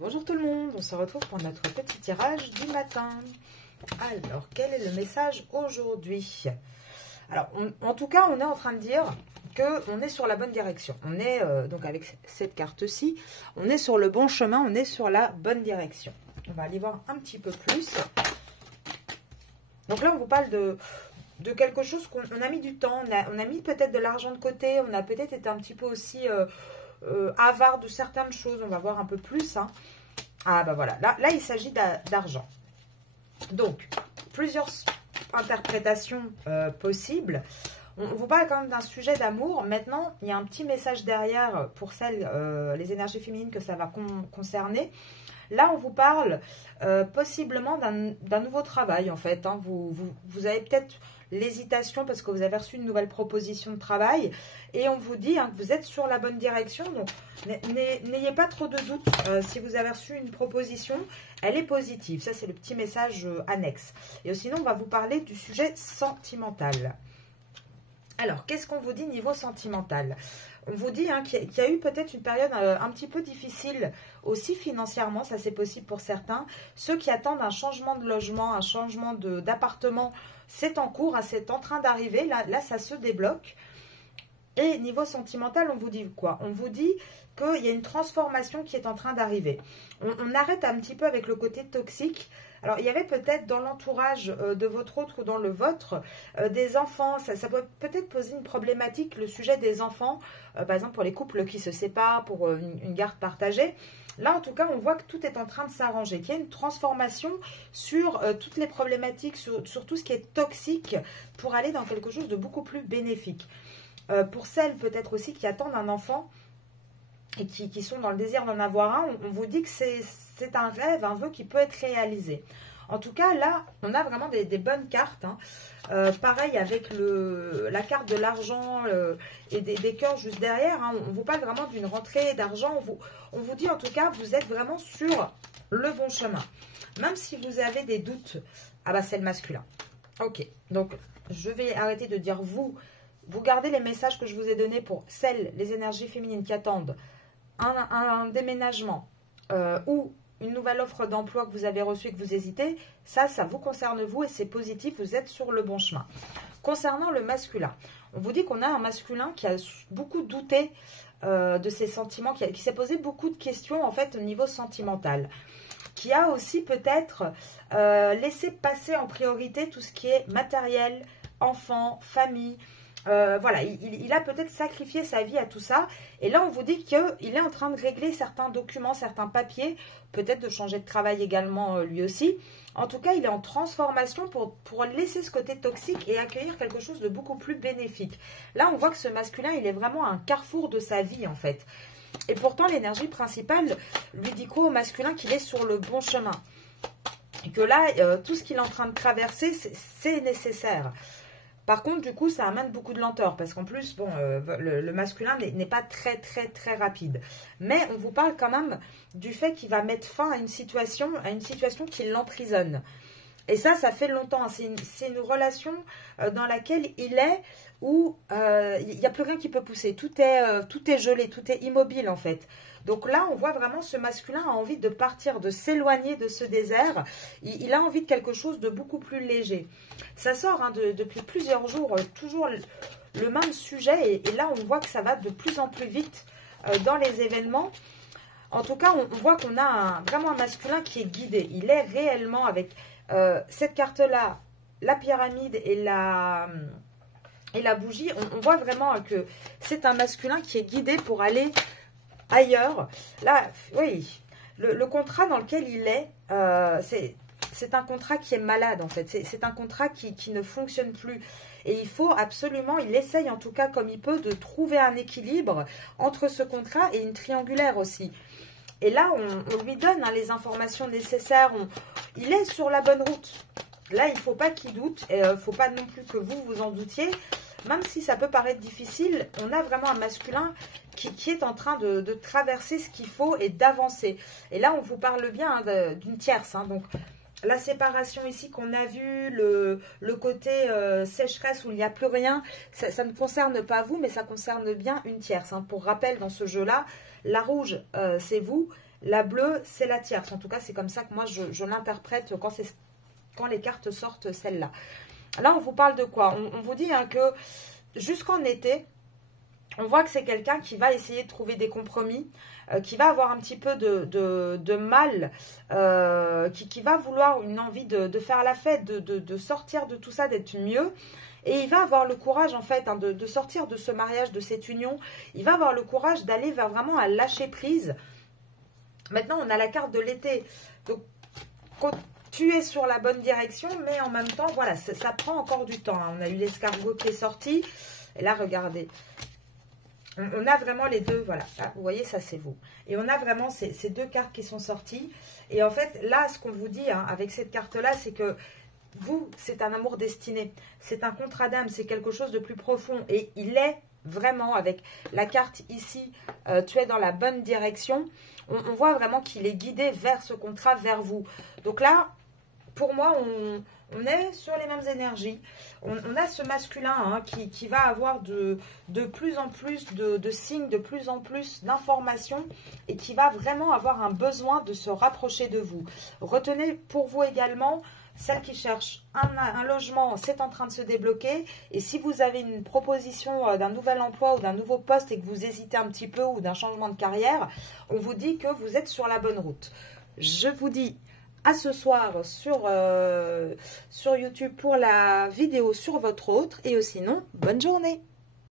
Bonjour tout le monde, on se retrouve pour notre petit tirage du matin. Alors, quel est le message aujourd'hui? Alors, en tout cas, on est en train de dire qu'on est sur la bonne direction. On est, donc avec cette carte-ci, on est sur le bon chemin, on est sur la bonne direction. On va aller voir un petit peu plus. Donc là, on vous parle de quelque chose qu'on a mis du temps, on a mis peut-être de l'argent de côté, on a peut-être été un petit peu aussi avare de certaines choses. On va voir un peu plus. Hein. Ah bah voilà, là il s'agit d'argent. Donc, plusieurs interprétations possibles. On vous parle quand même d'un sujet d'amour. Maintenant, il y a un petit message derrière pour celles, les énergies féminines que ça va concerner. Là, on vous parle possiblement d'un nouveau travail, en fait. Hein. Vous avez peut-être l'hésitation parce que vous avez reçu une nouvelle proposition de travail et on vous dit que vous êtes sur la bonne direction. Donc, n'ayez pas trop de doute. Si vous avez reçu une proposition, elle est positive. Ça, c'est le petit message annexe. Et sinon, on va vous parler du sujet sentimental. Alors, qu'est-ce qu'on vous dit niveau sentimental? On vous dit qu'il y a eu peut-être une période un petit peu difficile aussi financièrement, ça c'est possible pour certains. Ceux qui attendent un changement de logement, un changement d'appartement, c'est en cours, c'est en train d'arriver, là ça se débloque. Et niveau sentimental, on vous dit quoi? On vous dit qu'il y a une transformation qui est en train d'arriver. On arrête un petit peu avec le côté toxique. Alors, il y avait peut-être dans l'entourage de votre autre ou dans le vôtre des enfants. Ça peut peut-être poser une problématique, le sujet des enfants. Par exemple, pour les couples qui se séparent, pour une garde partagée. Là, en tout cas, on voit que tout est en train de s'arranger, qu'il y a une transformation sur toutes les problématiques, sur tout ce qui est toxique pour aller dans quelque chose de beaucoup plus bénéfique. Pour celles peut-être aussi qui attendent un enfant et qui sont dans le désir d'en avoir un, on vous dit que c'est un rêve, un vœu qui peut être réalisé. En tout cas, là, on a vraiment des bonnes cartes. Hein. Pareil avec la carte de l'argent et des cœurs juste derrière. Hein. On vous parle vraiment d'une rentrée d'argent. On vous dit en tout cas, vous êtes vraiment sur le bon chemin. Même si vous avez des doutes, ah bah c'est le masculin. Ok, donc je vais arrêter de dire vous. Vous gardez les messages que je vous ai donnés pour les énergies féminines qui attendent un déménagement ou une nouvelle offre d'emploi que vous avez reçue et que vous hésitez. Ça vous concerne vous et c'est positif, vous êtes sur le bon chemin. Concernant le masculin, on vous dit qu'on a un masculin qui a beaucoup douté de ses sentiments, qui s'est posé beaucoup de questions en fait au niveau sentimental, qui a aussi peut-être laissé passer en priorité tout ce qui est matériel, enfant, famille. Voilà, il a peut-être sacrifié sa vie à tout ça. Et là, on vous dit qu'il est en train de régler certains documents, certains papiers. Peut-être de changer de travail également lui aussi. En tout cas, il est en transformation pour laisser ce côté toxique et accueillir quelque chose de beaucoup plus bénéfique. Là, on voit que ce masculin, il est vraiment à un carrefour de sa vie, en fait. Et pourtant, l'énergie principale lui dit quoi au masculin? Qu'il est sur le bon chemin. Et que là, tout ce qu'il est en train de traverser, c'est nécessaire. Par contre, du coup, ça amène beaucoup de lenteur parce qu'en plus, bon, le masculin n'est pas très rapide. Mais on vous parle quand même du fait qu'il va mettre fin à une situation qui l'emprisonne. Et ça fait longtemps. C'est une relation dans laquelle il est où il n'y a plus rien qui peut pousser. Tout est gelé, tout est immobile en fait. Donc là, on voit vraiment ce masculin a envie de partir, de s'éloigner de ce désert. Il a envie de quelque chose de beaucoup plus léger. Ça sort depuis plusieurs jours, toujours le même sujet. Et là, on voit que ça va de plus en plus vite dans les événements. En tout cas, on voit qu'on a vraiment un masculin qui est guidé. Il est réellement avec cette carte-là, la pyramide et la bougie. On voit vraiment que c'est un masculin qui est guidé pour aller ailleurs. Là, oui, le contrat dans lequel il est, c'est un contrat qui est malade en fait. C'est un contrat qui ne fonctionne plus. Et il faut absolument, il essaye en tout cas comme il peut de trouver un équilibre entre ce contrat et une triangulaire aussi. Et là, on lui donne les informations nécessaires. Il est sur la bonne route. Là, il ne faut pas qu'il doute. Il ne faut pas non plus que vous en doutiez. Même si ça peut paraître difficile, on a vraiment un masculin qui est en train de traverser ce qu'il faut et d'avancer. Et là, on vous parle bien d'une tierce. Hein, donc, la séparation ici qu'on a vu, le côté sécheresse où il n'y a plus rien, ça ne concerne pas vous, mais ça concerne bien une tierce. Hein. Pour rappel, dans ce jeu-là, la rouge, c'est vous, La bleue, c'est la tierce. En tout cas, c'est comme ça que moi, je l'interprète quand les cartes sortent celle-là. Là, on vous parle de quoi? On vous dit hein, que jusqu'en été, on voit que c'est quelqu'un qui va essayer de trouver des compromis, qui va avoir un petit peu de mal, qui va vouloir une envie de faire la fête, de sortir de tout ça, d'être mieux. Et il va avoir le courage, en fait, hein, de sortir de ce mariage, de cette union. Il va avoir le courage d'aller vers vraiment un lâcher prise. Maintenant, on a la carte de l'été. Donc, tu es sur la bonne direction, mais en même temps, voilà, ça prend encore du temps. Hein. On a eu l'escargot qui est sorti. Et là, regardez. On a vraiment les deux, voilà. Là, vous voyez, ça, c'est vous. Et on a vraiment ces deux cartes qui sont sorties. Et en fait, là, ce qu'on vous dit hein, avec cette carte-là, c'est que vous, c'est un amour destiné. C'est un contrat d'âme, c'est quelque chose de plus profond. Et il est vraiment, avec la carte ici, tu es dans la bonne direction. On voit vraiment qu'il est guidé vers ce contrat, vers vous. Donc là, pour moi, on est sur les mêmes énergies. On a ce masculin hein, qui va avoir de plus en plus de signes, de plus en plus d'informations et qui va vraiment avoir un besoin de se rapprocher de vous. Retenez pour vous également, celle qui cherche un logement, c'est en train de se débloquer. Et si vous avez une proposition d'un nouvel emploi ou d'un nouveau poste et que vous hésitez un petit peu ou d'un changement de carrière, on vous dit que vous êtes sur la bonne route. Je vous dis à ce soir sur YouTube pour la vidéo sur votre autre. Et sinon, bonne journée!